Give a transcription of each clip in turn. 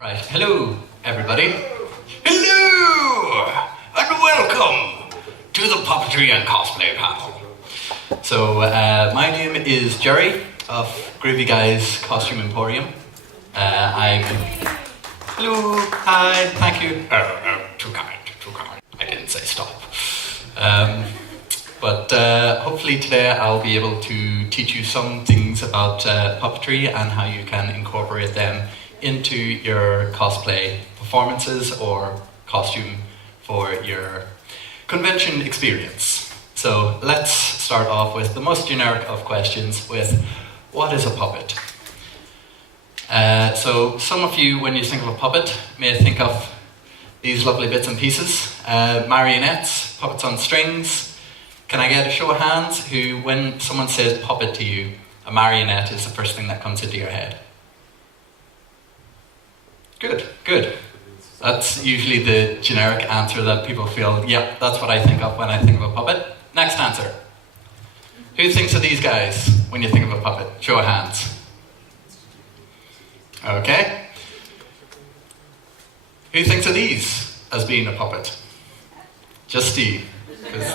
Right, hello everybody. Hello and welcome to the Puppetry and Cosplay panel. So my name is Jerry of Groovy-Guy's Costume Emporium. Hello, hi, thank you. Too kind. I didn't say stop. But hopefully today I'll be able to teach you some things about puppetry and how you can incorporate them into your cosplay performances or costume for your convention experience. So let's start off with the most generic of questions with, what is a puppet? So some of you, when you think of a puppet, may think of these lovely bits and pieces, marionettes, puppets on strings. Can I get a show of hands who, when someone says puppet to you, a marionette is the first thing that comes into your head? Good. That's usually the generic answer that people feel, yep, that's what I think of when I think of a puppet. Next answer. Who thinks of these guys when you think of a puppet? Show of hands. Okay. Who thinks of these as being a puppet? Just Steve, because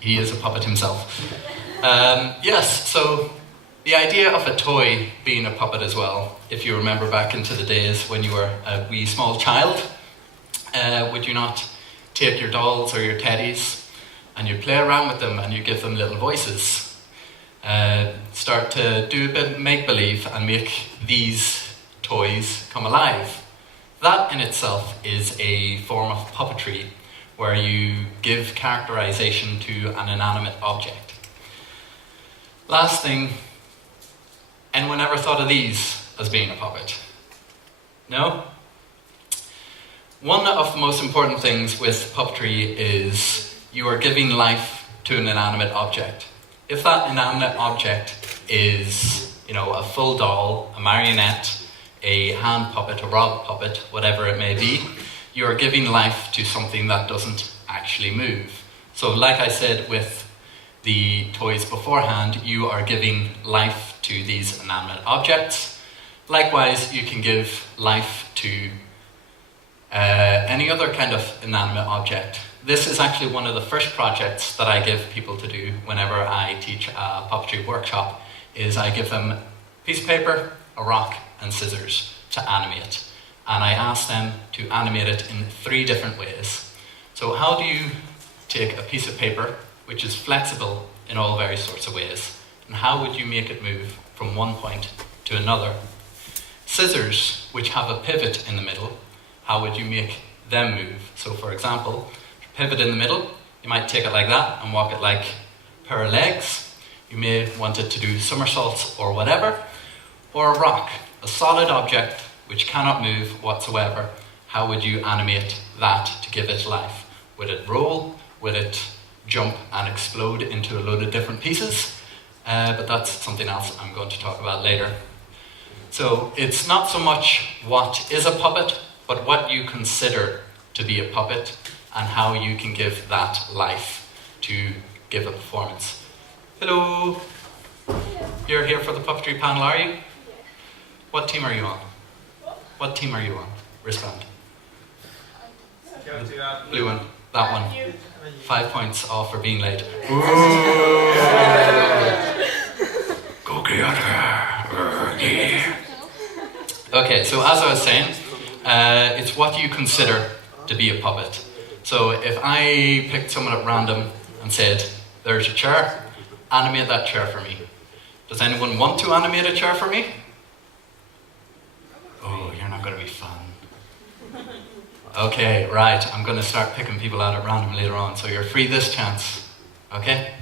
he is a puppet himself. Yes, so the idea of a toy being a puppet as well, if you remember back into the days when you were a wee small child, would you not take your dolls or your teddies and you play around with them and you give them little voices? Start to do a bit of make-believe and make these toys come alive. That in itself is a form of puppetry where you give characterization to an inanimate object. Last thing, anyone ever thought of these as being a puppet? No? One of the most important things with puppetry is you are giving life to an inanimate object. If that inanimate object is, a full doll, a marionette, a hand puppet, a rod puppet, whatever it may be, you are giving life to something that doesn't actually move. So like I said with the toys beforehand, you are giving life to these inanimate objects. Likewise, you can give life to any other kind of inanimate object. This is actually one of the first projects that I give people to do whenever I teach a puppetry workshop, is I give them a piece of paper, a rock, and scissors to animate. And I ask them to animate it in 3 different ways. So how do you take a piece of paper, which is flexible in all various sorts of ways, and how would you make it move from one point to another? Scissors, which have a pivot in the middle, how would you make them move? So for example, pivot in the middle, you might take it like that and walk it like a pair of legs. You may want it to do somersaults or whatever. Or a rock, a solid object which cannot move whatsoever. How would you animate that to give it life? Would it roll? Would it jump and explode into a load of different pieces? But that's something else I'm going to talk about later. So it's not so much what is a puppet, but what you consider to be a puppet and how you can give that life to give a performance. Hello. You're here for the puppetry panel, are you? What team are you on? What team are you on? Respond. Blue one. That one. 5 points off for being late. Ooh. Go get her. Yeah. Okay, so as I was saying, it's what you consider to be a puppet. So if I picked someone at random and said, there's a chair, animate that chair for me. Does anyone want to animate a chair for me? Oh, you're not going to be fun. Okay, right, I'm going to start picking people out at random later on, so you're free this chance. Okay?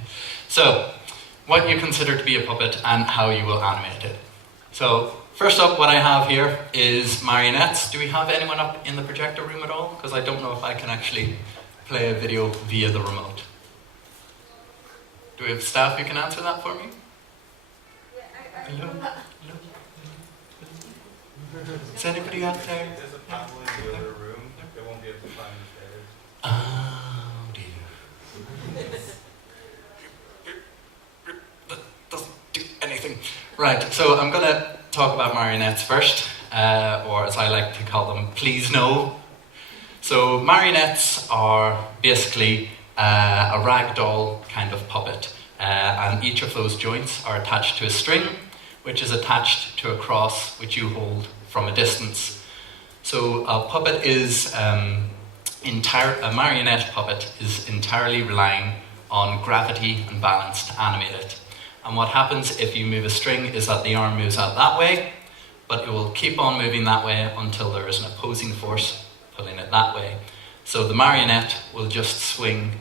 So, what you consider to be a puppet and how you will animate it. So, first up, what I have here is marionettes. Do we have anyone up in the projector room at all? Because I don't know if I can actually play a video via the remote. Do we have staff who can answer that for me? Hello? Is anybody out there? There's a panel in the other room. They won't be able to climb the stairs. Oh dear. That doesn't do anything. Right, so I'm going to talk about marionettes first. or as I like to call them, please no. So marionettes are basically a ragdoll kind of puppet, and each of those joints are attached to a string, which is attached to a cross which you hold from a distance. So a puppet is a marionette puppet is entirely relying on gravity and balance to animate it. And what happens if you move a string is that the arm moves out that way, but it will keep on moving that way until there is an opposing force pulling it that way. So the marionette will just swing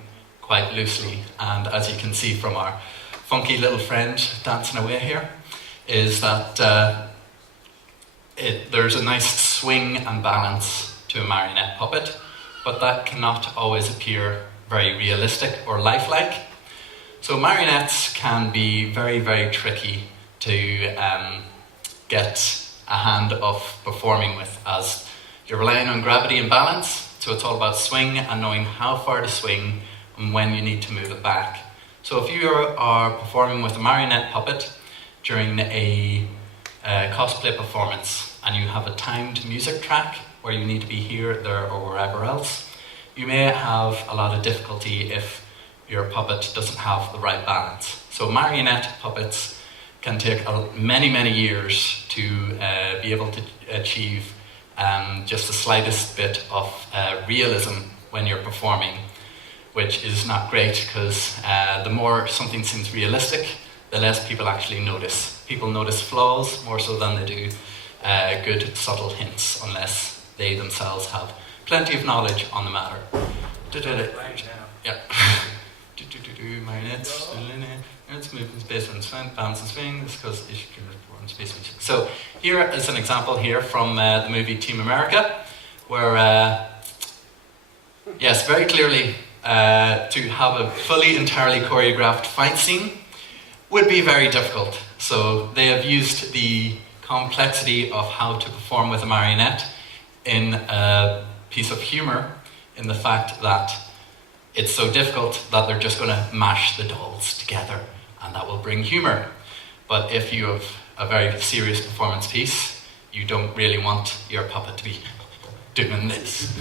quite loosely, and as you can see from our funky little friend dancing away here, is that there's a nice swing and balance to a marionette puppet, but that cannot always appear very realistic or lifelike. So marionettes can be very, very tricky to get a hand of performing with, as you're relying on gravity and balance, so it's all about swing and knowing how far to swing and when you need to move it back. So if you are performing with a marionette puppet during a cosplay performance and you have a timed music track where you need to be here, there, or wherever else, you may have a lot of difficulty if your puppet doesn't have the right balance. So marionette puppets can take many, many years to be able to achieve just the slightest bit of realism when you're performing, which is not great, because the more something seems realistic, the less people actually notice. People notice flaws more so than they do good, subtle hints, unless they themselves have plenty of knowledge on the matter. Yeah. Marionettes, it's movements based on swing, balance and swing. This because space. So here is an example here from the movie Team America, where yes, very clearly to have a fully entirely choreographed fight scene would be very difficult. So they have used the complexity of how to perform with a marionette in a piece of humor, in the fact that it's so difficult that they're just going to mash the dolls together, and that will bring humor. But if you have a very serious performance piece, you don't really want your puppet to be doing this.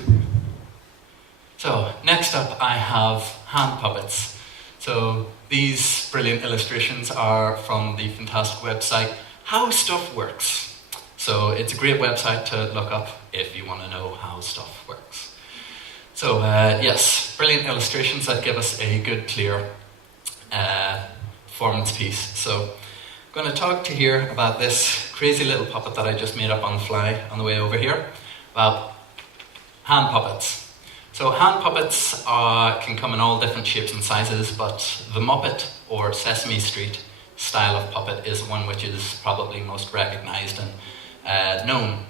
So next up I have hand puppets. So these brilliant illustrations are from the fantastic website How Stuff Works. So it's a great website to look up if you want to know how stuff works. So yes, brilliant illustrations that give us a good, clear performance piece. So I'm going to talk to you here about this crazy little puppet that I just made up on the fly on the way over here, about hand puppets. So hand puppets can come in all different shapes and sizes, but the Muppet or Sesame Street style of puppet is one which is probably most recognized and known.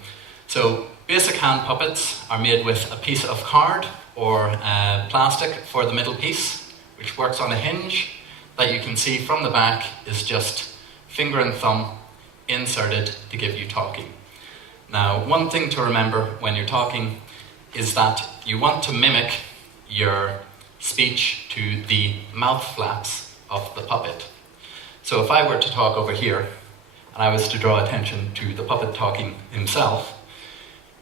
So basic hand puppets are made with a piece of card or plastic for the middle piece, which works on a hinge that you can see from the back is just finger and thumb inserted to give you talking. Now, one thing to remember when you're talking is that you want to mimic your speech to the mouth flaps of the puppet. So if I were to talk over here, and I was to draw attention to the puppet talking himself,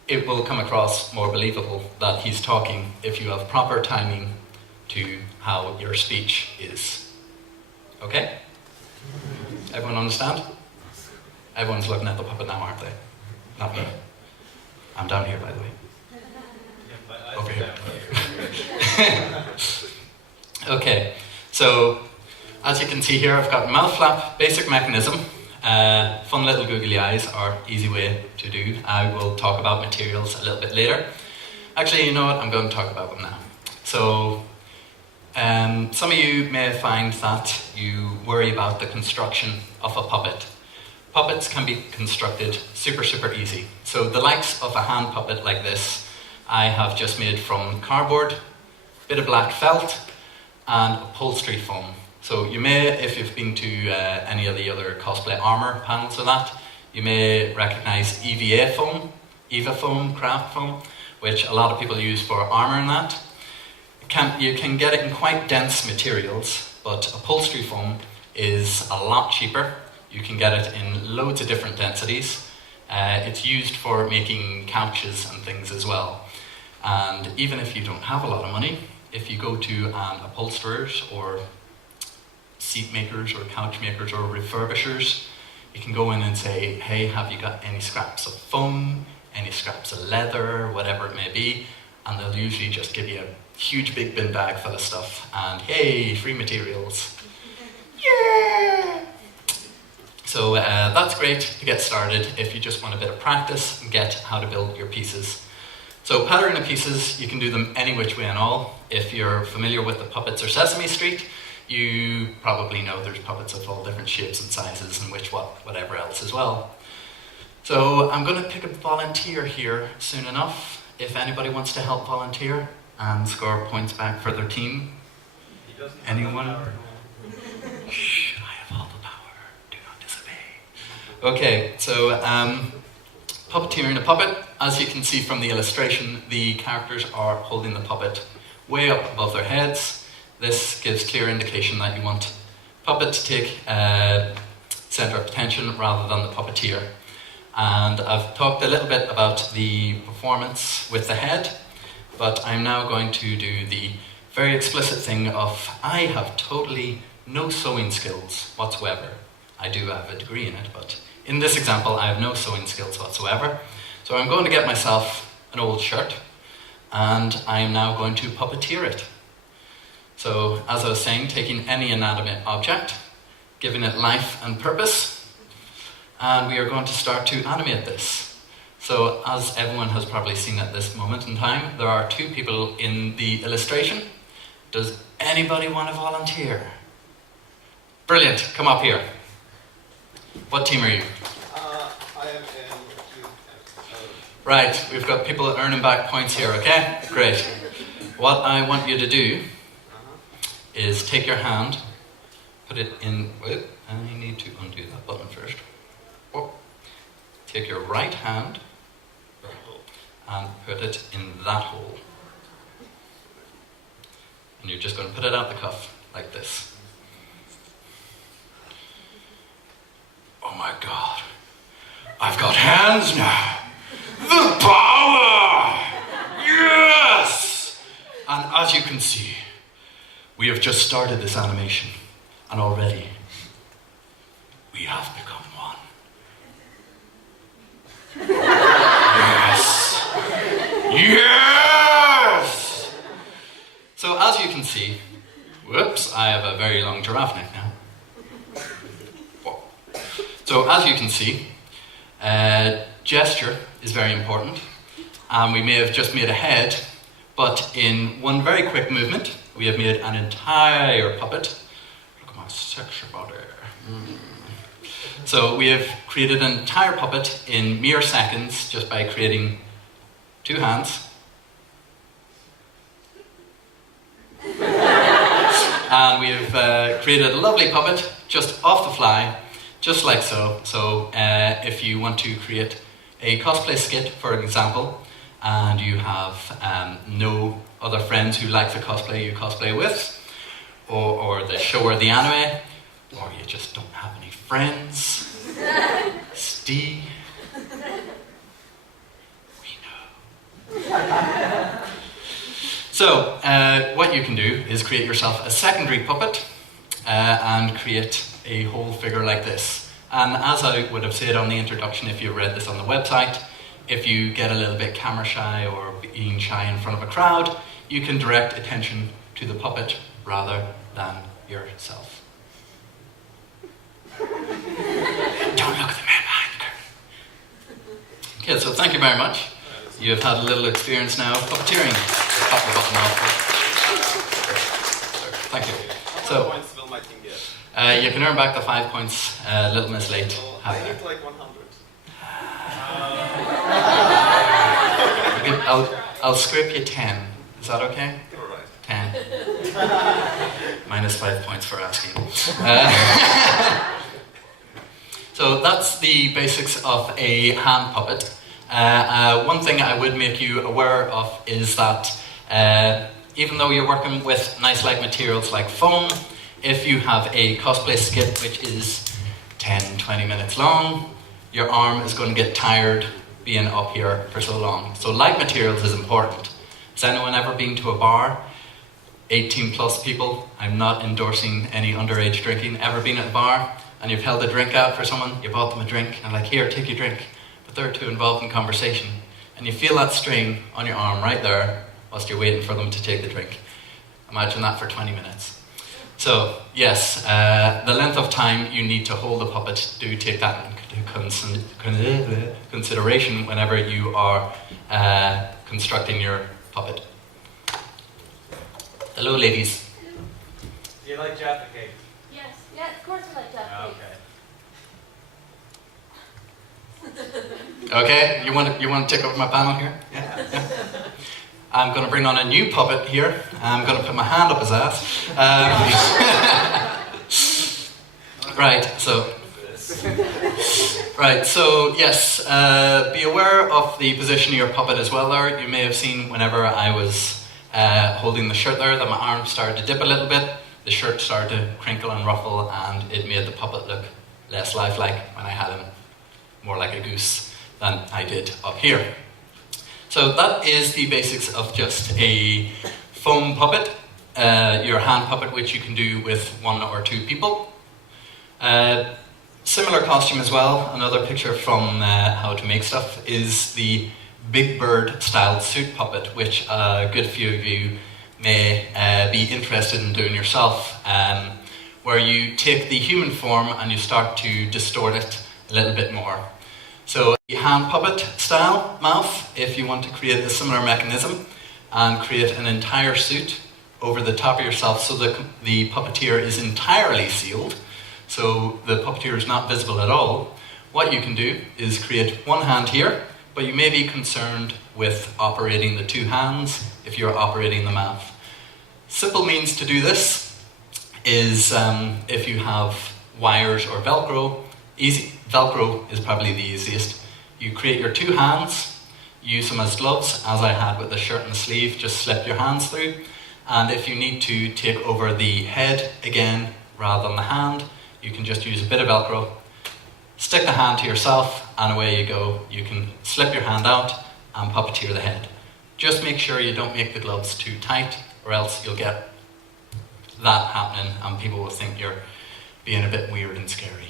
it will come across more believable that he's talking if you have proper timing to how your speech is. Okay? Everyone understand? Everyone's looking at the puppet now, aren't they? Not me. I'm down here, by the way. Over here. Okay, so as you can see here, I've got mouth flap, basic mechanism. Fun little googly eyes are easy way to do. I will talk about materials a little bit later. Actually, you know what? I'm going to talk about them now. So, some of you may find that you worry about the construction of a puppet. Puppets can be constructed super, super easy. So the likes of a hand puppet like this, I have just made from cardboard, bit of black felt, and upholstery foam. So you may, if you've been to any of the other cosplay armor panels of that, you may recognize EVA foam, EVA foam, craft foam, which a lot of people use for armor and that. You can get it in quite dense materials, but upholstery foam is a lot cheaper. You can get it in loads of different densities. It's used for making couches and things as well. And even if you don't have a lot of money, if you go to an upholsterers or seat makers or couch makers or refurbishers, you can go in and say, hey, have you got any scraps of foam, any scraps of leather, whatever it may be, and they'll usually just give you a huge big bin bag full of stuff, and hey, free materials. Yeah! So that's great to get started if you just want a bit of practice and get how to build your pieces. So pattern the pieces, you can do them any which way and all. If you're familiar with the Puppets or Sesame Street, you probably know there's puppets of all different shapes and sizes and whatever else as well. So I'm going to pick a volunteer here soon enough. If anybody wants to help volunteer and score points back for their team. Anyone? Shh, I have all the power. Do not disobey. Okay, so puppeteering a puppet. As you can see from the illustration, the characters are holding the puppet way up above their heads. This gives clear indication that you want puppet to take center of attention rather than the puppeteer. And I've talked a little bit about the performance with the head, but I'm now going to do the very explicit thing of I have totally no sewing skills whatsoever. I do have a degree in it, but in this example I have no sewing skills whatsoever. So I'm going to get myself an old shirt and I'm now going to puppeteer it. So as I was saying, taking any inanimate object, giving it life and purpose, and we are going to start to animate this. So as everyone has probably seen at this moment in time, there are two people in the illustration. Does anybody want to volunteer? Brilliant, come up here. What team are you? I am in team. Right, we've got people earning back points here, okay? Great. What I want you to do is take your hand, put it in, wait, I need to undo that button first. Oh. Take your right hand and put it in that hole. And you're just going to put it out the cuff, like this. Oh my God, I've got hands now. The power! Yes! And as you can see, we have just started this animation, and already we have become one. Yes! Yes! So as you can see, whoops, I have a very long giraffe neck now. Whoa. So as you can see, gesture is very important, and we may have just made a head, but in one very quick movement, we have made an entire puppet. Look at my sexy body. So we have created an entire puppet in mere seconds just by creating two hands. And we have created a lovely puppet just off the fly, just like so. So if you want to create a cosplay skit, for example, and you have no other friends who like the cosplay you cosplay with, or the show or the anime, or you just don't have any friends, Steve, we know. So, what you can do is create yourself a secondary puppet and create a whole figure like this. And as I would have said on the introduction, if you read this on the website, if you get a little bit camera shy or being shy in front of a crowd, you can direct attention to the puppet rather than yourself. Don't look at the man behind the curtain. Okay, so thank you very much. You have had a little experience now of puppeteering. Pop the button off. Thank you. How many points will my team get? You can earn back the 5 points. Little Miss Late. I need like 100. I'll scrape you 10. Is that okay? Alright. 10. Minus 5 points for asking. So that's the basics of a hand puppet. One thing I would make you aware of is that even though you're working with nice light materials like foam, if you have a cosplay skit which is 10-20 minutes long, your arm is going to get tired being up here for so long. So light materials is important. Has anyone ever been to a bar? 18 plus people, I'm not endorsing any underage drinking. Ever been at a bar and you've held a drink out for someone, you bought them a drink and like, here, take your drink. But they're too involved in conversation. And you feel that strain on your arm right there whilst you're waiting for them to take the drink. Imagine that for 20 minutes. So, yes, the length of time you need to hold the puppet, do take that into consideration whenever you are constructing your puppet. Hello, ladies. Do you like Jaffa cake? Yes. Yeah, of course I like Jaffa cake. Okay. Okay, you want to take over my panel here? Yeah. I'm going to bring on a new puppet here. I'm going to put my hand up his ass. Right, so yes, be aware of the position of your puppet as well there. You may have seen whenever I was holding the shirt there that my arm started to dip a little bit. The shirt started to crinkle and ruffle, and it made the puppet look less lifelike when I had him more like a goose than I did up here. So that is the basics of just a foam puppet, your hand puppet, which you can do with 1 or 2 people. Similar costume as well, another picture from How to Make Stuff, is the Big Bird styled suit puppet, which a good few of you may be interested in doing yourself, where you take the human form and you start to distort it a little bit more. So the hand puppet style mouth, if you want to create a similar mechanism and create an entire suit over the top of yourself so that the puppeteer is entirely sealed, so the puppeteer is not visible at all, what you can do is create one hand here, but you may be concerned with operating the 2 hands if you're operating the mouth. Simple means to do this is if you have wires or Velcro. Velcro is probably the easiest. You create your 2 hands, use them as gloves, as I had with the shirt and the sleeve, just slip your hands through. And if you need to take over the head again rather than the hand, you can just use a bit of Velcro, stick the hand to yourself, and away you go. You can slip your hand out and puppeteer the head. Just make sure you don't make the gloves too tight, or else you'll get that happening and people will think you're being a bit weird and scary.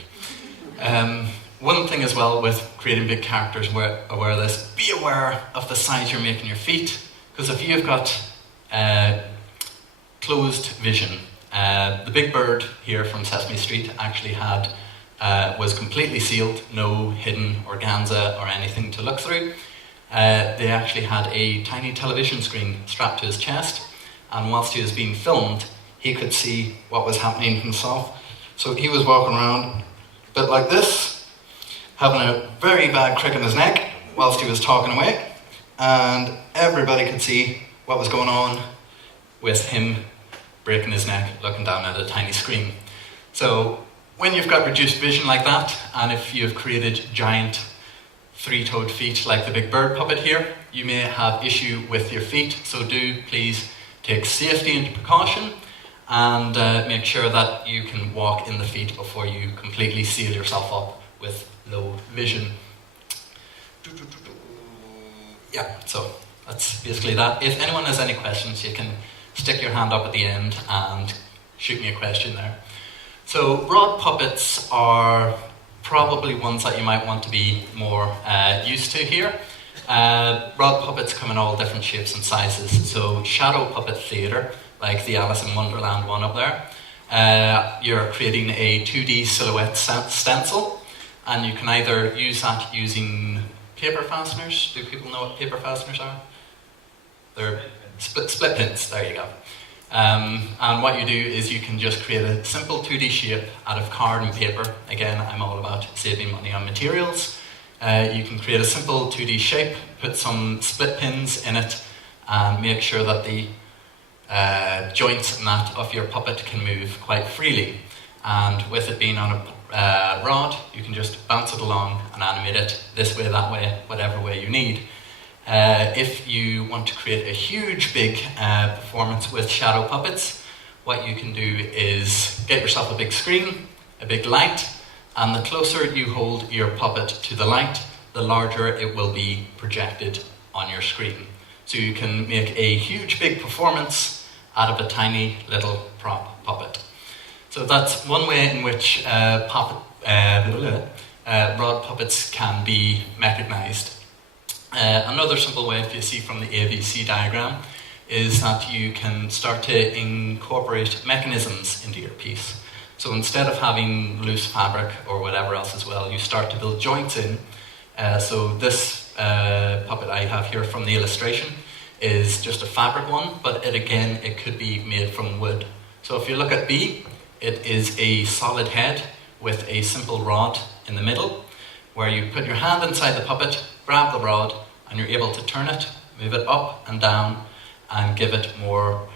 One thing as well with creating big characters, aware of this, be aware of the size you're making your feet, because if you've got closed vision, the Big Bird here from Sesame Street actually was completely sealed, no hidden organza or anything to look through. They actually had a tiny television screen strapped to his chest, and whilst he was being filmed, he could see what was happening himself. So he was walking around a bit like this, having a very bad crick in his neck whilst he was talking away, and everybody could see what was going on with him breaking his neck, looking down at a tiny screen. So when you've got reduced vision like that, and if you've created giant 3-toed feet like the Big Bird puppet here, you may have issue with your feet, so do please take safety into precaution and make sure that you can walk in the feet before you completely seal yourself up with low vision. Yeah, so that's basically that. If anyone has any questions, you can stick your hand up at the end and shoot me a question there. So rod puppets are probably ones that you might want to be more used to here. Rod puppets come in all different shapes and sizes. So shadow puppet theatre, like the Alice in Wonderland one up there, you're creating a 2D silhouette stencil, and you can either use that using paper fasteners. Do people know what paper fasteners are? They're split pins, there you go. And what you do is you can just create a simple 2D shape out of card and paper. Again, I'm all about saving money on materials. You can create a simple 2D shape, put some split pins in it, and make sure that the joints and that of your puppet can move quite freely. And with it being on a rod, you can just bounce it along and animate it this way, that way, whatever way you need. If you want to create a huge, big performance with shadow puppets, what you can do is get yourself a big screen, a big light, And the closer you hold your puppet to the light, the larger it will be projected on your screen. So you can make a huge big performance out of a tiny little prop puppet. So that's one way in which rod puppets can be mechanized. Another simple way, if you see from the AVC diagram, is that you can start to incorporate mechanisms into your piece. So instead of having loose fabric or whatever else as well, you start to build joints in. So this puppet I have here from the illustration is just a fabric one, but it could be made from wood. So if you look at B, it is a solid head with a simple rod in the middle, where you put your hand inside the puppet, grab the rod, and you're able to turn it, move it up and down, and give it more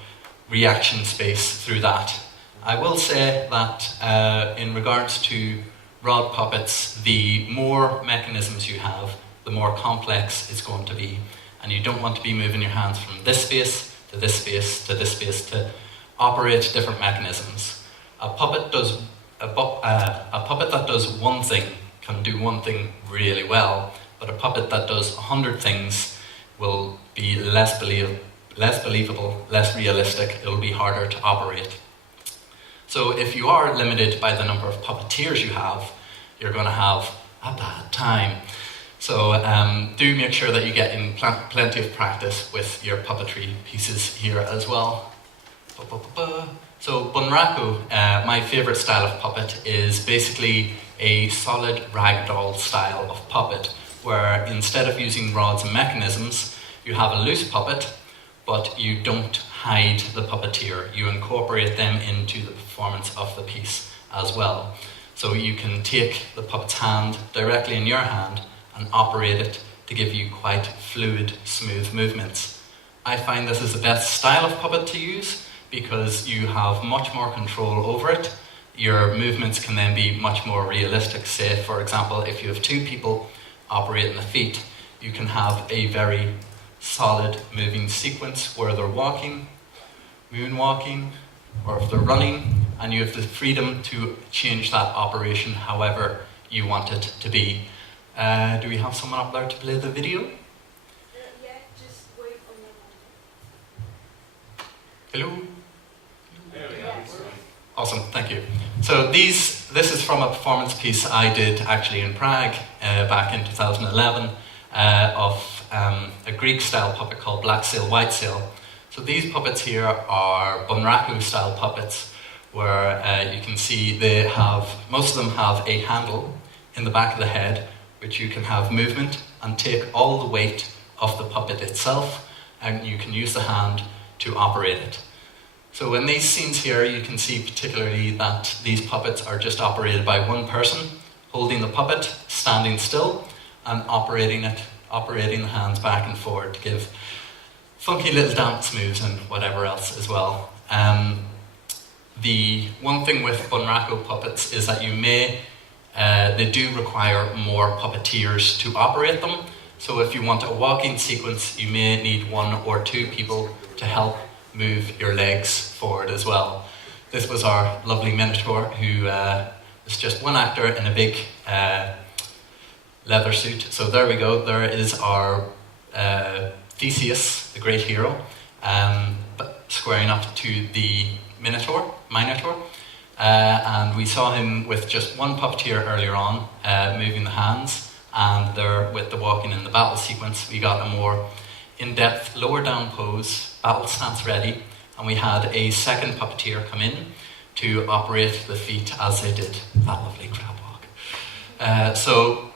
reaction space through that. I will say that in regards to rod puppets, the more mechanisms you have, the more complex it's going to be. And you don't want to be moving your hands from this space to this space to this space to operate different mechanisms. A puppet that does one thing can do one thing really well, but a puppet that does 100 things will be less believable, less realistic. It'll be harder to operate. So if you are limited by the number of puppeteers you have, you're going to have a bad time. So do make sure that you get in plenty of practice with your puppetry pieces here as well. So bunraku, my favourite style of puppet, is basically a solid ragdoll style of puppet, where instead of using rods and mechanisms, you have a loose puppet, but you don't hide the puppeteer. You incorporate them into the performance of the piece as well. So you can take the puppet's hand directly in your hand and operate it to give you quite fluid, smooth movements. I find this is the best style of puppet to use because you have much more control over it. Your movements can then be much more realistic. Say, for example, if you have two people operating the feet, you can have a very solid moving sequence where they're walking, moonwalking, or if they're running, and you have the freedom to change that operation however you want it to be. Do we have someone up there to play the video? Yeah, just wait on the Hello? Yeah. Awesome, thank you. So this is from a performance piece I did actually in Prague back in 2011 of a Greek-style puppet called Black Sail, White Sail. So these puppets here are bunraku-style puppets, where you can see most of them have a handle in the back of the head, which you can have movement and take all the weight of the puppet itself, and you can use the hand to operate it. So in these scenes here, you can see particularly that these puppets are just operated by one person, holding the puppet, standing still, and operating the hands back and forward to give funky little dance moves and whatever else as well. The one thing with bunraku puppets is that they do require more puppeteers to operate them. So if you want a walking sequence, you may need one or two people to help move your legs forward as well. This was our lovely Minotaur, who is just one actor in a big leather suit. So there we go, there is our Theseus, the great hero, squaring up to the Minotaur. And we saw him with just one puppeteer earlier on, moving the hands, and there with the walking in the battle sequence, we got a more in-depth lower down pose, battle stance ready, and we had a second puppeteer come in to operate the feet as they did that lovely crab walk. So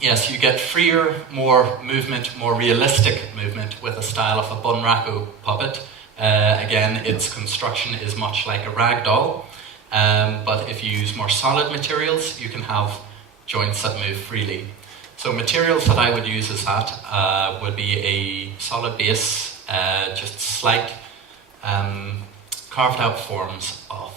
yes, you get freer, more movement, more realistic movement with a style of a bunraku puppet. Again, its construction is much like a rag doll, but if you use more solid materials, you can have joints that move freely. So materials that I would use as that would be a solid base, just slight carved out forms of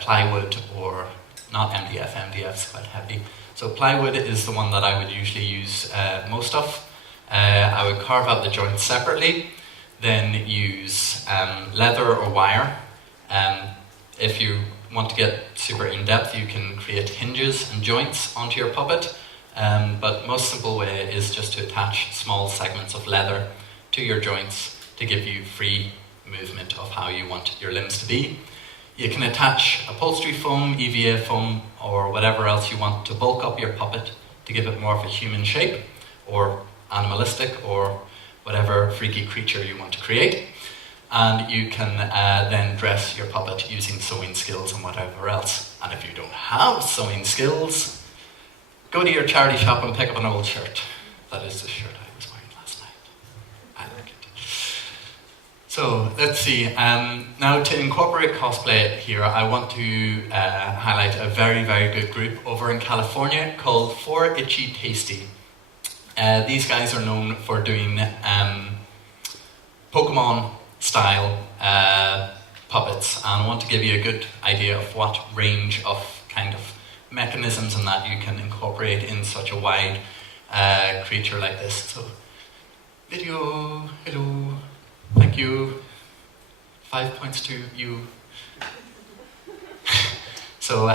plywood, or not MDF. MDF is quite heavy. So plywood is the one that I would usually use most of. I would carve out the joints separately, then use leather or wire. If you want to get super in-depth, you can create hinges and joints onto your puppet. But most simple way is just to attach small segments of leather to your joints to give you free movement of how you want your limbs to be. You can attach upholstery foam, EVA foam, or whatever else you want to bulk up your puppet to give it more of a human shape, or animalistic, or whatever freaky creature you want to create. And you can then dress your puppet using sewing skills and whatever else. And if you don't have sewing skills, go to your charity shop and pick up an old shirt. That is the shirt I was wearing last night. I like it. So, let's see. Now, to incorporate cosplay here, I want to highlight a very, very good group over in California called 4 Itchy Tasty. These guys are known for doing Pokemon-style puppets, and I want to give you a good idea of what range of kind of mechanisms and that you can incorporate in such a wide creature like this. So, video, hello, thank you, 5 points to you. So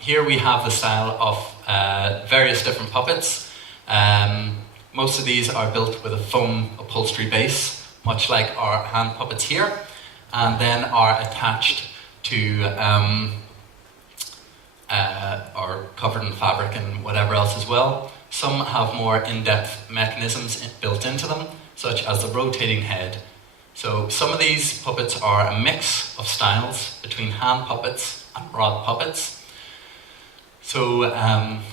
here we have the style of various different puppets. Most of these are built with a foam upholstery base, much like our hand puppets here, and then are attached to or covered in fabric and whatever else as well. Some have more in-depth mechanisms built into them, such as the rotating head. So some of these puppets are a mix of styles between hand puppets and rod puppets. So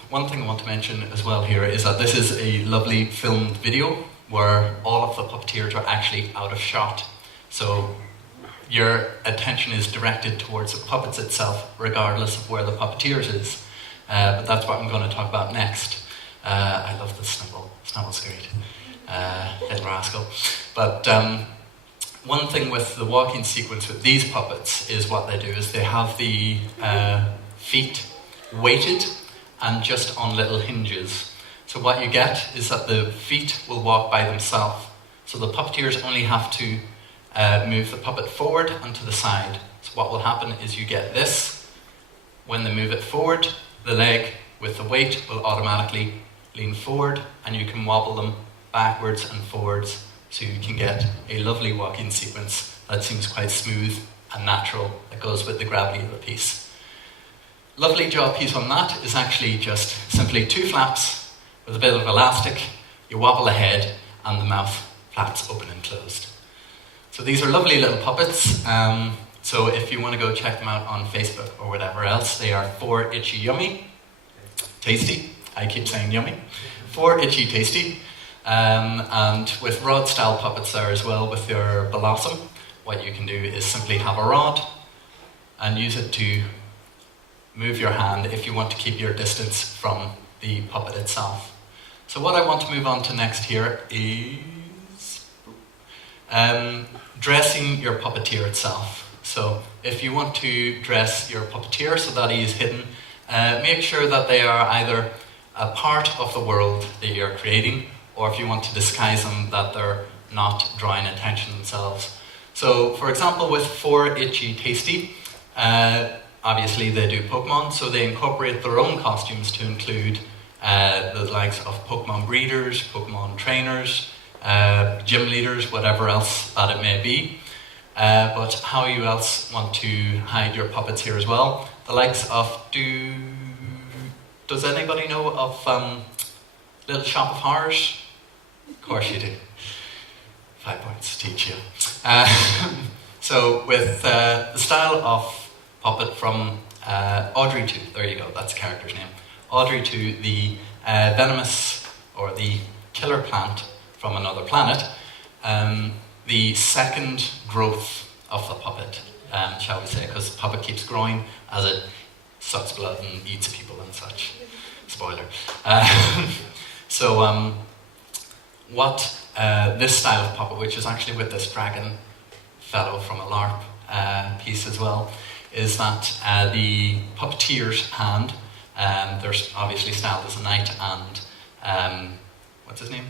one thing I want to mention as well here is that this is a lovely filmed video where all of the puppeteers are actually out of shot. So your attention is directed towards the puppets itself, regardless of where the puppeteers is. But that's what I'm going to talk about next. I love the Snubble. Snubble's great. Little rascal. But one thing with the walking sequence with these puppets is what they do is they have the feet weighted and just on little hinges. So what you get is that the feet will walk by themselves. So the puppeteers only have to move the puppet forward and to the side. So what will happen is you get this. When they move it forward, the leg with the weight will automatically lean forward, and you can wobble them backwards and forwards, so you can get a lovely walking sequence that seems quite smooth and natural, that goes with the gravity of the piece. Lovely job piece on that is actually just simply 2 flaps with a bit of elastic. You wobble the head and the mouth flaps open and closed. So these are lovely little puppets. So if you want to go check them out on Facebook or whatever else, they are 4 Itchy Yummy. Tasty. I keep saying yummy. 4 Itchy Tasty. And with rod style puppets there as well with your Blossom, what you can do is simply have a rod and use it to move your hand if you want to keep your distance from the puppet itself. So what I want to move on to next here is dressing your puppeteer itself. So if you want to dress your puppeteer so that he is hidden, make sure that they are either a part of the world that you're creating, or if you want to disguise them, that they're not drawing attention themselves. So for example, with 4 Itchy Tasty, obviously they do Pokemon, so they incorporate their own costumes to include the likes of Pokemon breeders, Pokemon trainers, gym leaders, whatever else that it may be. But how you else want to hide your puppets here as well? The likes of, does anybody know of Little Shop of Horrors? Of course you do. 5 points to teach you. So with the style of puppet from Audrey 2, there you go, that's the character's name. Audrey 2, the venomous, or the killer plant from another planet, the second growth of the puppet, shall we say, because the puppet keeps growing as it sucks blood and eats people and such. Spoiler. So what this style of puppet, which is actually with this dragon fellow from a LARP piece as well, is that the puppeteer's hand, there's obviously styled as a knight and, what's his name?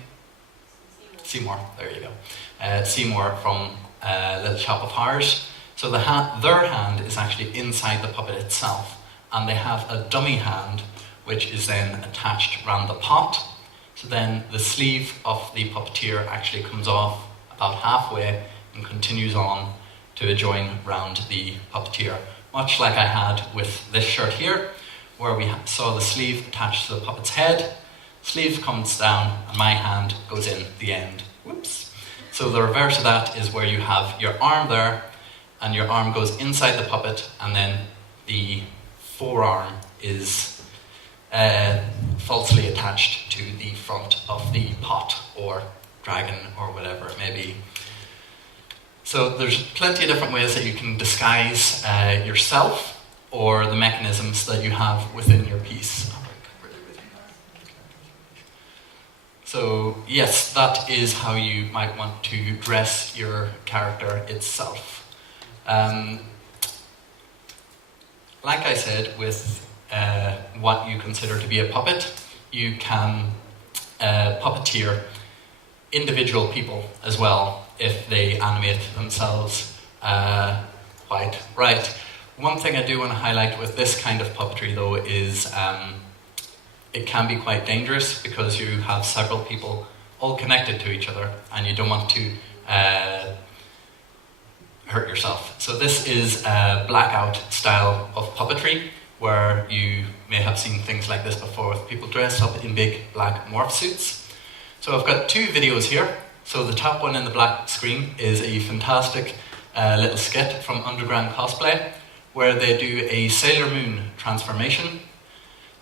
Seymour, there you go. Seymour from Little Shop of Horrors. So So their hand is actually inside the puppet itself, and they have a dummy hand which is then attached around the pot. So then the sleeve of the puppeteer actually comes off about halfway and continues on to join round the puppeteer. Much like I had with this shirt here, where we saw the sleeve attached to the puppet's head, sleeve comes down and my hand goes in the end. Whoops. So the reverse of that is where you have your arm there, and your arm goes inside the puppet, and then the forearm is falsely attached to the front of the pot or dragon or whatever it may be. So there's plenty of different ways that you can disguise yourself or the mechanisms that you have within your piece. So yes, that is how you might want to dress your character itself. Like I said, with what you consider to be a puppet, you can puppeteer individual people as well if they animate themselves quite right. One thing I do want to highlight with this kind of puppetry though is it can be quite dangerous because you have several people all connected to each other and you don't want to hurt yourself. So this is a blackout style of puppetry where you may have seen things like this before with people dressed up in big black morph suits. So I've got two videos here. So the top one in the black screen is a fantastic little skit from Underground Cosplay where they do a Sailor Moon transformation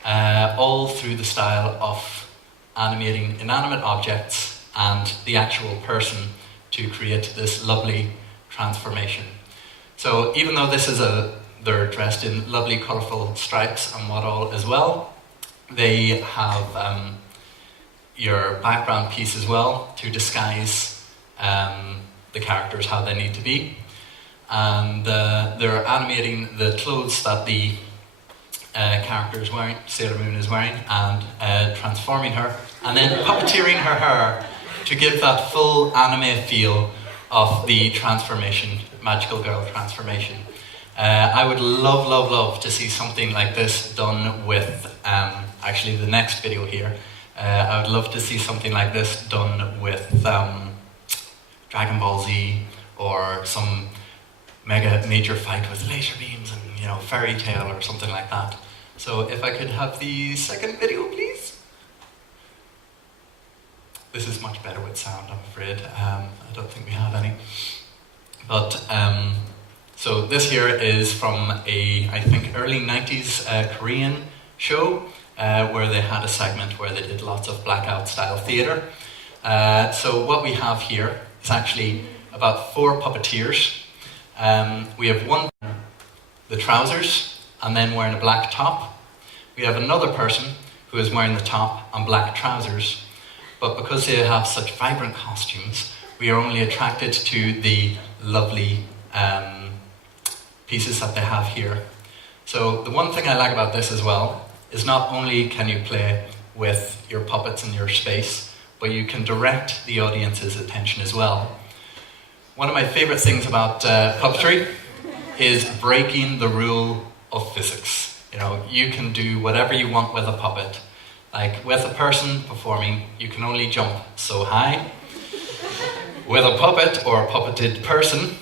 all through the style of animating inanimate objects and the actual person to create this lovely transformation. So even though this is they're dressed in lovely colourful stripes and what all as well, they have your background piece as well to disguise the characters how they need to be. And they're animating the clothes that the character is wearing, Sailor Moon is wearing, and transforming her, and then puppeteering her hair to give that full anime feel of the transformation, magical girl transformation. I would love, love, love to see something like this done with, actually the next video here, I would love to see something like this done with Dragon Ball Z or some major fight with laser beams and, you know, fairy tale or something like that. So if I could have the second video, please. This is much better with sound, I'm afraid. I don't think we have any. But, so this here is from a, I think, early 90s Korean show where they had a segment where they did lots of blackout style theatre. So what we have here is actually about 4 puppeteers. We have one the trousers and then wearing a black top. We have another person who is wearing the top and black trousers. But because they have such vibrant costumes, we are only attracted to the lovely pieces that they have here. So the one thing I like about this as well is not only can you play with your puppets in your space, but you can direct the audience's attention as well. One of my favourite things about puppetry is breaking the rule of physics. You know, you can do whatever you want with a puppet. Like with a person performing, you can only jump so high. With a puppet or a puppeted person,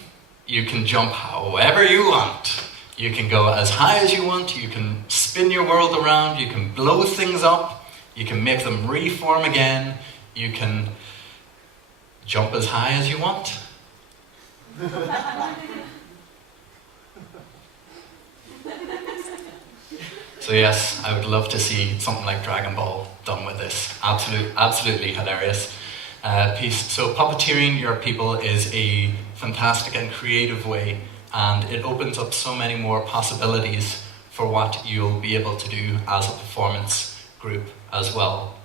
you can jump however you want. You can go as high as you want, you can spin your world around, you can blow things up, you can make them reform again, you can jump as high as you want. So yes, I would love to see something like Dragon Ball done with this. Absolutely hilarious piece. So puppeteering your people is a fantastic and creative way, and it opens up so many more possibilities for what you'll be able to do as a performance group as well.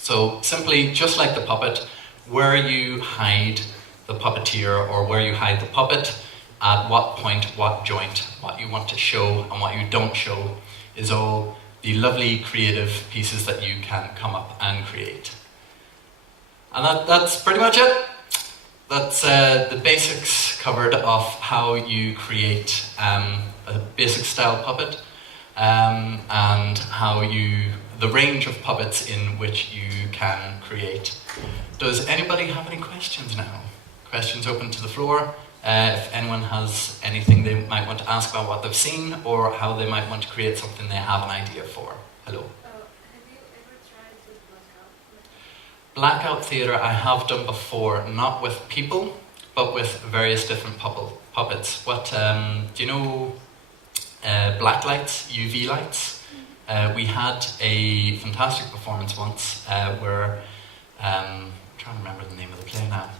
So simply, just like the puppet, where you hide the puppeteer or where you hide the puppet, at what point, what joint, what you want to show and what you don't show is all the lovely creative pieces that you can come up and create. And that's pretty much it. that's the basics covered of how you create a basic style puppet, and how the range of puppets in which you can create. Does anybody have any questions now? Questions open to the floor. If anyone has anything they might want to ask about what they've seen, or how they might want to create something they have an idea for. Hello. Have you ever tried to Blackout theatre I have done before, not with people, but with various different puppets. What, do you know black lights, UV lights? We had a fantastic performance once where, I'm trying to remember the name of the play now.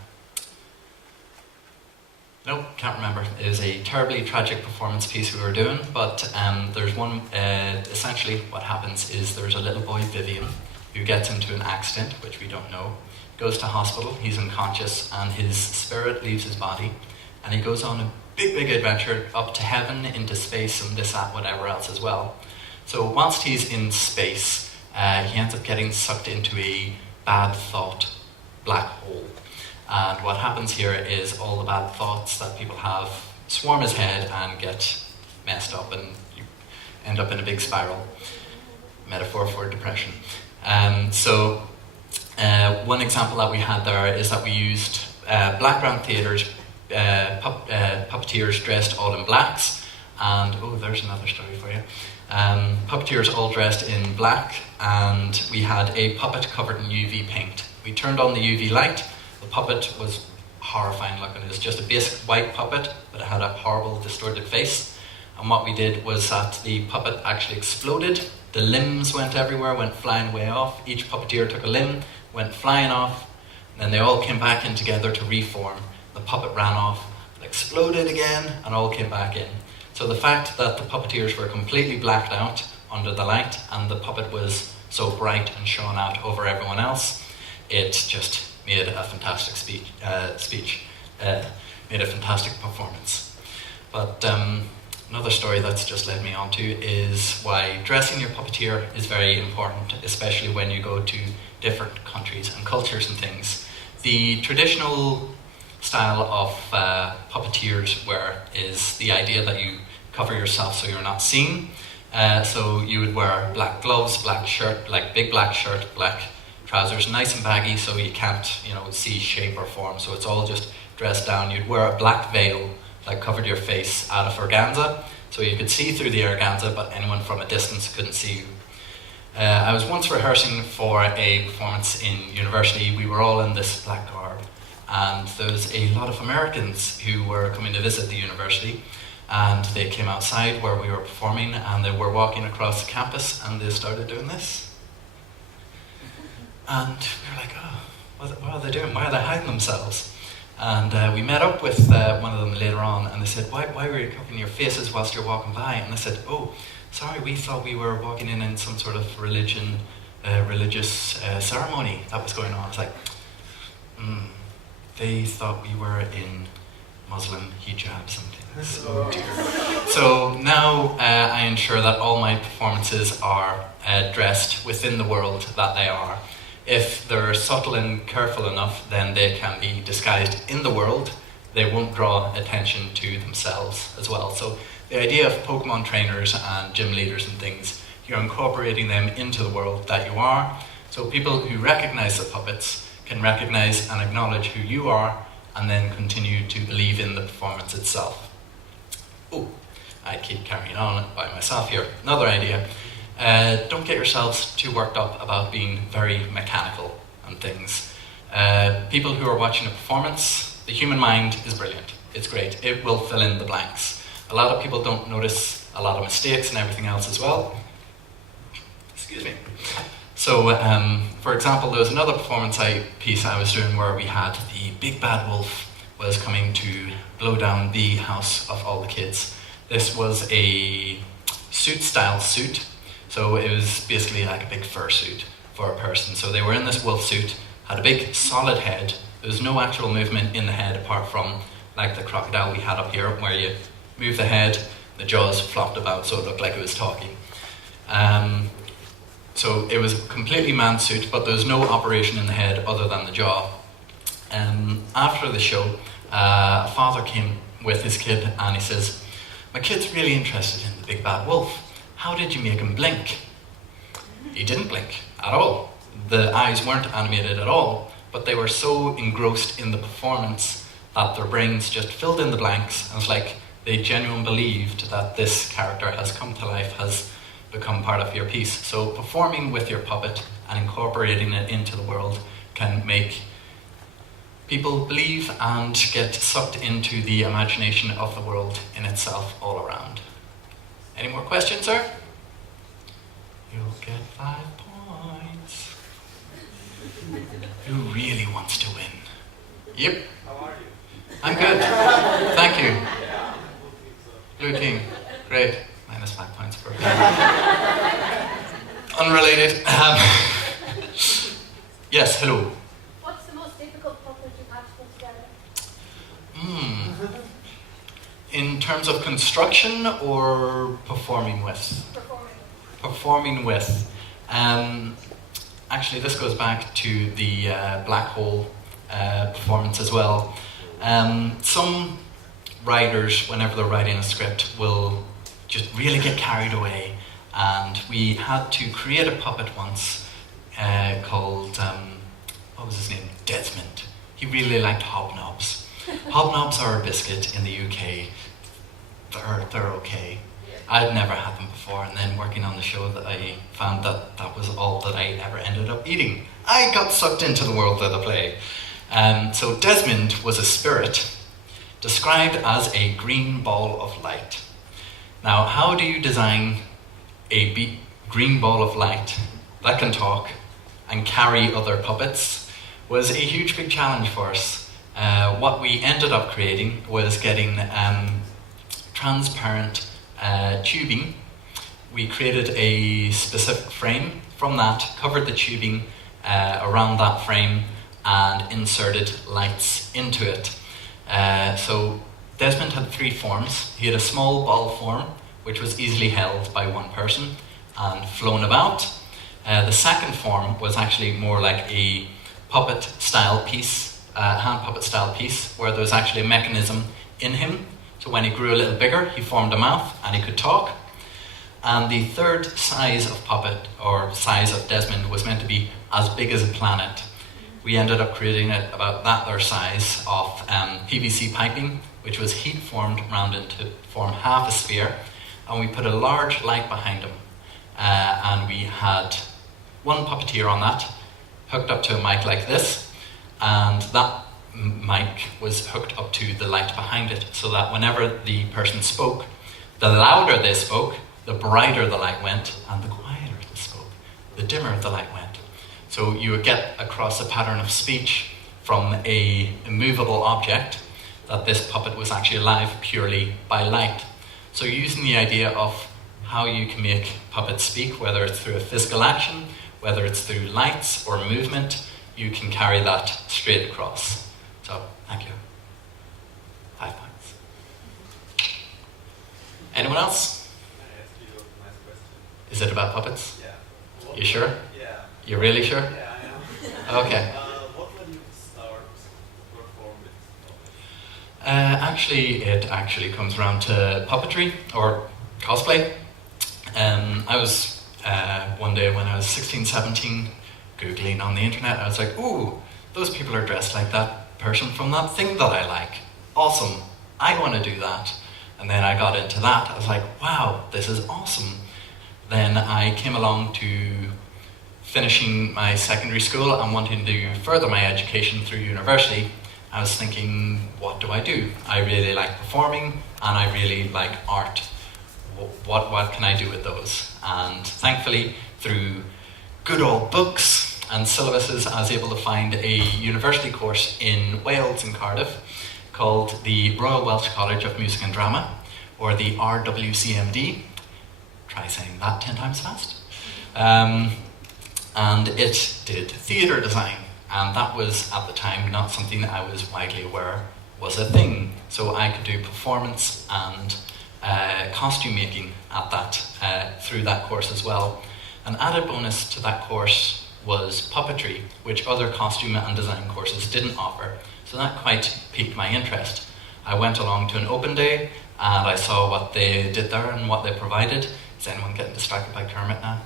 Nope, can't remember. It was a terribly tragic performance piece we were doing, but there's one, essentially what happens is there's a little boy, Vivian, who gets into an accident, which we don't know, goes to hospital, he's unconscious, and his spirit leaves his body, and he goes on a big adventure up to heaven, into space, and this, that, whatever else as well. So whilst he's in space, he ends up getting sucked into a bad thought black hole. And what happens here is all the bad thoughts that people have swarm his head and get messed up, and you end up in a big spiral. Metaphor for depression. One example that we had there is that we used background theatres, puppeteers dressed all in blacks, and there's another story for you. Puppeteers all dressed in black, and we had a puppet covered in UV paint. We turned on the UV light. The puppet was horrifying looking. It was just a basic white puppet, but it had a horrible distorted face. And what we did was that the puppet actually exploded. The limbs went everywhere, went flying way off. Each puppeteer took a limb, went flying off, and then they all came back in together to reform. The puppet ran off, exploded again, and all came back in. So the fact that the puppeteers were completely blacked out under the light, and the puppet was so bright and shone out over everyone else, it just made a fantastic made a fantastic performance. But another story that's just led me on to is why dressing your puppeteer is very important, especially when you go to different countries and cultures and things. The traditional style of puppeteers wear is the idea that you cover yourself so you're not seen. So you would wear black gloves, black shirt, like big black shirt, black trousers, nice and baggy, so you can't, see shape or form. So it's all just dressed down. You'd wear a black veil that covered your face out of organza, so you could see through the organza, but anyone from a distance couldn't see you. I was once rehearsing for a performance in university. We were all in this black garb, and there was a lot of Americans who were coming to visit the university, and they came outside where we were performing, and they were walking across the campus, and they started doing this. And we were like, what are they doing? Why are they hiding themselves? And we met up with one of them later on, and they said, why were you covering your faces whilst you're walking by? And I said, sorry, we thought we were walking in some sort of religious ceremony that was going on. It's like, they thought we were in Muslim hijabs and things. Oh dear. So now I ensure that all my performances are dressed within the world that they are. If they're subtle and careful enough, then they can be disguised in the world. They won't draw attention to themselves as well. So the idea of Pokemon trainers and gym leaders and things, you're incorporating them into the world that you are. So people who recognize the puppets can recognize and acknowledge who you are, and then continue to believe in the performance itself. I keep carrying on by myself here. Another idea. Don't get yourselves too worked up about being very mechanical and things. People who are watching a performance, the human mind is brilliant. It's great. It will fill in the blanks. A lot of people don't notice a lot of mistakes and everything else as well. Excuse me. So, for example, there was another performance piece I was doing where we had the big bad wolf was coming to blow down the house of all the kids. This was a suit-style suit. So it was basically like a big fur suit for a person. So they were in this wolf suit, had a big solid head. There was no actual movement in the head apart from like the crocodile we had up here, where you move the head, the jaws flopped about so it looked like it was talking. So it was a completely manned suit, but there was no operation in the head other than the jaw. After the show, a father came with his kid and he says, "My kid's really interested in the big bad wolf. How did you make him blink?" He didn't blink at all. The eyes weren't animated at all, but they were so engrossed in the performance that their brains just filled in the blanks, and it's like they genuinely believed that this character has come to life, has become part of your piece. So performing with your puppet and incorporating it into the world can make people believe and get sucked into the imagination of the world in itself all around. Any more questions, sir? You'll get 5 points. Who really wants to win? Yep. How are you? I'm good. Thank you. Yeah, Blue team. Great. Minus 5 points for unrelated. Yes, hello. What's the most difficult puppet you've had to put together? In terms of construction or performing with? Performing. Performing with. Actually, this goes back to the black hole performance as well. Some writers, whenever they're writing a script, will just really get carried away. And we had to create a puppet once called, what was his name? Desmond. He really liked hobnobs. Hobnobs are a biscuit in the UK. They're okay. I'd never had them before, and then working on the show that I found that was all that I ever ended up eating. I got sucked into the world of the play. So Desmond was a spirit, described as a green ball of light. Now, how do you design a green ball of light that can talk and carry other puppets? Was a huge big challenge for us. What we ended up creating was getting transparent tubing. We created a specific frame from that, covered the tubing around that frame, and inserted lights into it. So Desmond had 3 forms. He had a small ball form, which was easily held by one person and flown about. The second form was actually more like a puppet style piece, hand puppet style piece, where there was actually a mechanism in him. So when he grew a little bigger, he formed a mouth and he could talk. And the third size of puppet, or size of Desmond, was meant to be as big as a planet. We ended up creating it about that their size of PVC piping, which was heat formed rounded to form half a sphere, and we put a large light behind him. And we had one puppeteer on that, hooked up to a mic like this, and that mic was hooked up to the light behind it, so that whenever the person spoke, the louder they spoke, the brighter the light went, and the quieter they spoke, the dimmer the light went. So you would get across a pattern of speech from a immovable object that this puppet was actually alive purely by light. So using the idea of how you can make puppets speak, whether it's through a physical action, whether it's through lights or movement, you can carry that straight across. So, thank you. 5 points. Anyone else? Can I ask you a nice question? Is it about puppets? Yeah. You sure? Yeah. You're really sure? Yeah, I am. Okay. What led you to start to perform with puppets? Actually, it actually comes around to puppetry or cosplay. I was, one day when I was 16, 17, Googling on the internet, I was like, ooh, those people are dressed like that person from that thing that I like. Awesome. I want to do that. And then I got into that. I was like, wow, this is awesome. Then I came along to finishing my secondary school and wanting to further my education through university. I was thinking, what do I do? I really like performing and I really like art. What can I do with those? And thankfully, through good old books and syllabuses, I was able to find a university course in Wales, in Cardiff, called the Royal Welsh College of Music and Drama, or the RWCMD. Try saying that 10 times fast. And it did theatre design, and that was, at the time, not something that I was widely aware was a thing. So I could do performance and costume making at that, through that course as well. An added bonus to that course was puppetry, which other costume and design courses didn't offer. So that quite piqued my interest. I went along to an open day and I saw what they did there and what they provided. Is anyone getting distracted by Kermit now?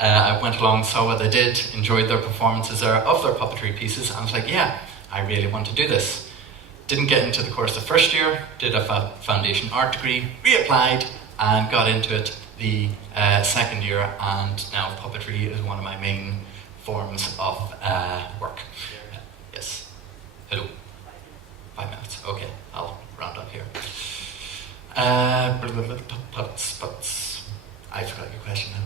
I went along, saw what they did, enjoyed their performances there of their puppetry pieces, and I was like, yeah, I really want to do this. Didn't get into the course the first year, did a foundation art degree, reapplied, and got into it the second year, and now puppetry is one of my main forms of work. Yes. Hello. 5 minutes. Okay, I'll round up here. I forgot your question now.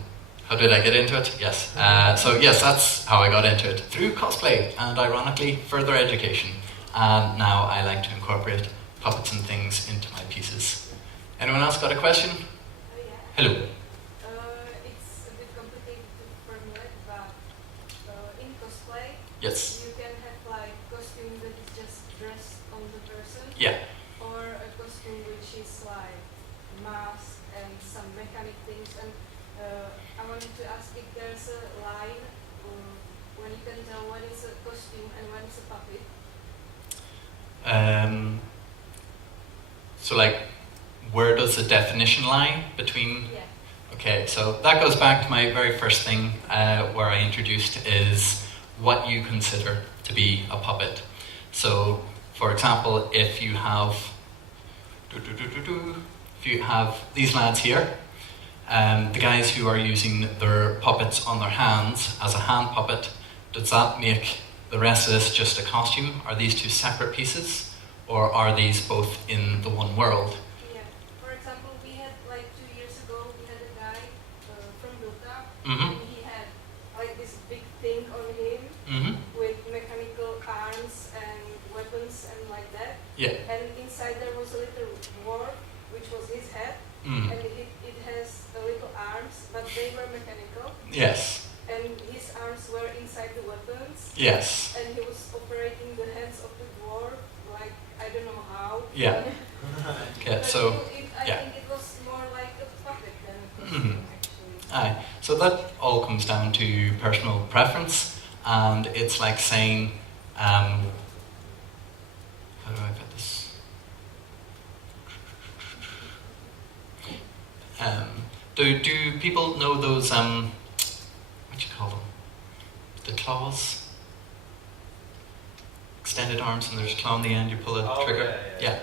How did I get into it? Yes. So yes, that's how I got into it. Through cosplay and, ironically, further education. And now I like to incorporate puppets and things into my pieces. Anyone else got a question? Yeah. Hello. It's a bit complicated to formulate, but in cosplay, Yes. you can have like costume that is just dressed on the person, Yeah. or a costume which is like mask and some mechanic things. And I wanted to ask if there's a line when you can tell when it's a costume and when it's a puppet. So, like, where does the definition lie between? Yeah. Okay, so that goes back to my very first thing where I introduced is what you consider to be a puppet. So, for example, if you have these lads here, the guys who are using their puppets on their hands as a hand puppet, does that make the rest of this just a costume? Are these two separate pieces? Or are these both in the one world? Yeah. For example, we had like 2 years ago, we had a guy from Dota, Mm-hmm. and he had like this big thing on him Mm-hmm. with mechanical arms and weapons and like that. Yeah. And inside there was a little dwarf, which was his head, Mm. and it has a little arms, but they were mechanical. Yes. And his arms were inside the weapons. Yes. And he was operating the hands of the dwarf, like I don't know how. Yeah. Okay, But so I yeah. think it was more like a puppet than a Mhm. costume, actually. Aye. So that all comes down to personal preference, and it's like saying, how do I put this? Do people know those what do you call them? The claws? Extended arms, and there's a claw on the end. You pull a trigger. Yeah.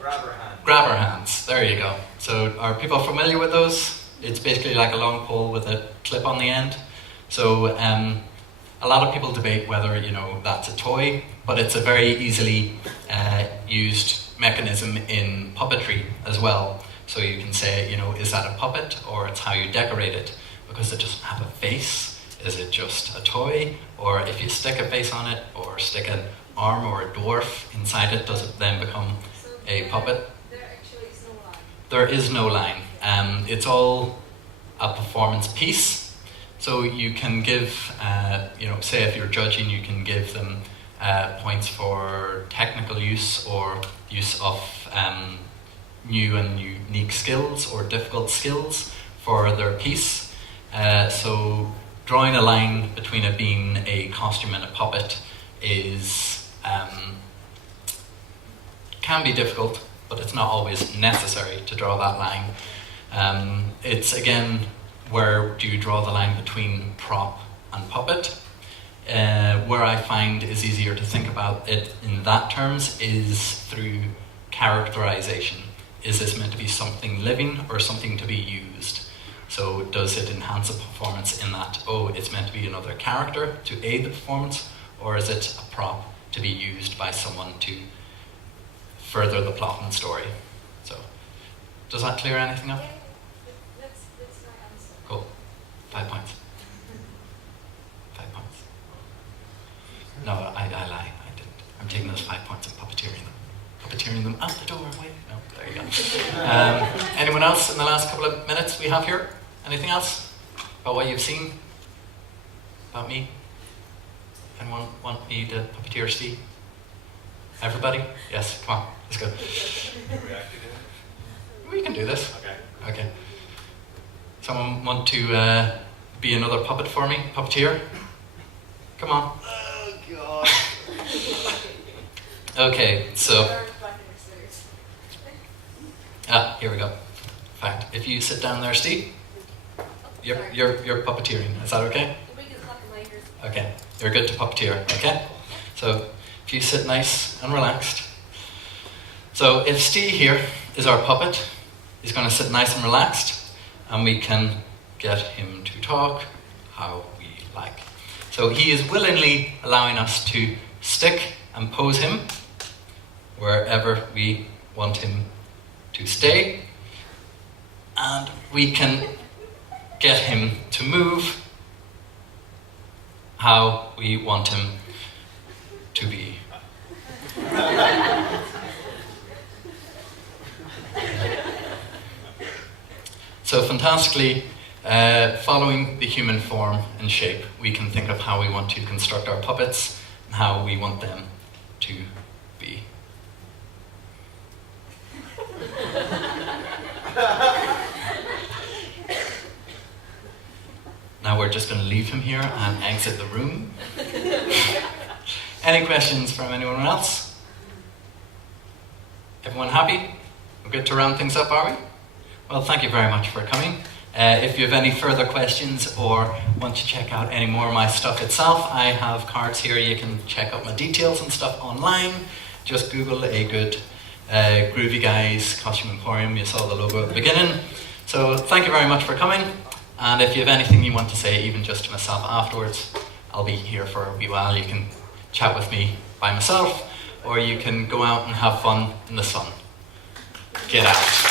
Grabber hand. Grabber hands, there you go. So are people familiar with those? It's basically like a long pole with a clip on the end. So a lot of people debate whether, that's a toy, but it's a very easily used mechanism in puppetry as well. So you can say, is that a puppet, or it's how you decorate it? Because it doesn't have a face. Is it just a toy? Or if you stick a face on it, or stick an arm or a dwarf inside it, does it then become So a puppet? There actually is no line. There is no line. It's all a performance piece. So you can give, say if you're judging, you can give them points for technical use or use of new and unique skills or difficult skills for their piece. So drawing a line between it being a costume and a puppet can be difficult, but it's not always necessary to draw that line. It's again, where do you draw the line between prop and puppet? Where I find is easier to think about it in that terms is through characterization. Is this meant to be something living or something to be used? So does it enhance a performance in that, it's meant to be another character to aid the performance, or is it a prop to be used by someone to further the plot and story? So, does that clear anything up? Yeah, that's my answer. Cool. 5 points. 5 points. No, I lie. I didn't. I'm taking those 5 points and puppeteering them. Puppeteering them out the doorway. No, there you go. Anyone else in the last couple of minutes we have here? Anything else about what you've seen? About me? Anyone want me to puppeteer Steve? Everybody? Yes, come on, let's go. React again? We can do this. Okay. Okay. Someone want to be another puppet for me? Puppeteer? Come on. Oh god. Okay, so... There are back upstairs. here we go. In fact, if you sit down there, Steve, you're puppeteering. Is that okay? Okay, you're good to puppeteer, okay? So, if you sit nice and relaxed. So, if Steve here is our puppet, he's going to sit nice and relaxed, and we can get him to talk how we like. So, he is willingly allowing us to stick and pose him wherever we want him to stay, and we can get him to move how we want him to be. So fantastically, following the human form and shape, we can think of how we want to construct our puppets and how we want them to be. Now we're just going to leave him here and exit the room. Any questions from anyone else? Everyone happy? We're good to round things up, are we? Well, thank you very much for coming. If you have any further questions or want to check out any more of my stuff itself, I have cards here. You can check out my details and stuff online. Just Google a good Groovy-Guy's Costume Emporium. You saw the logo at the beginning. So thank you very much for coming. And if you have anything you want to say, even just to myself afterwards, I'll be here for a wee while. You can chat with me by myself, or you can go out and have fun in the sun. Get out.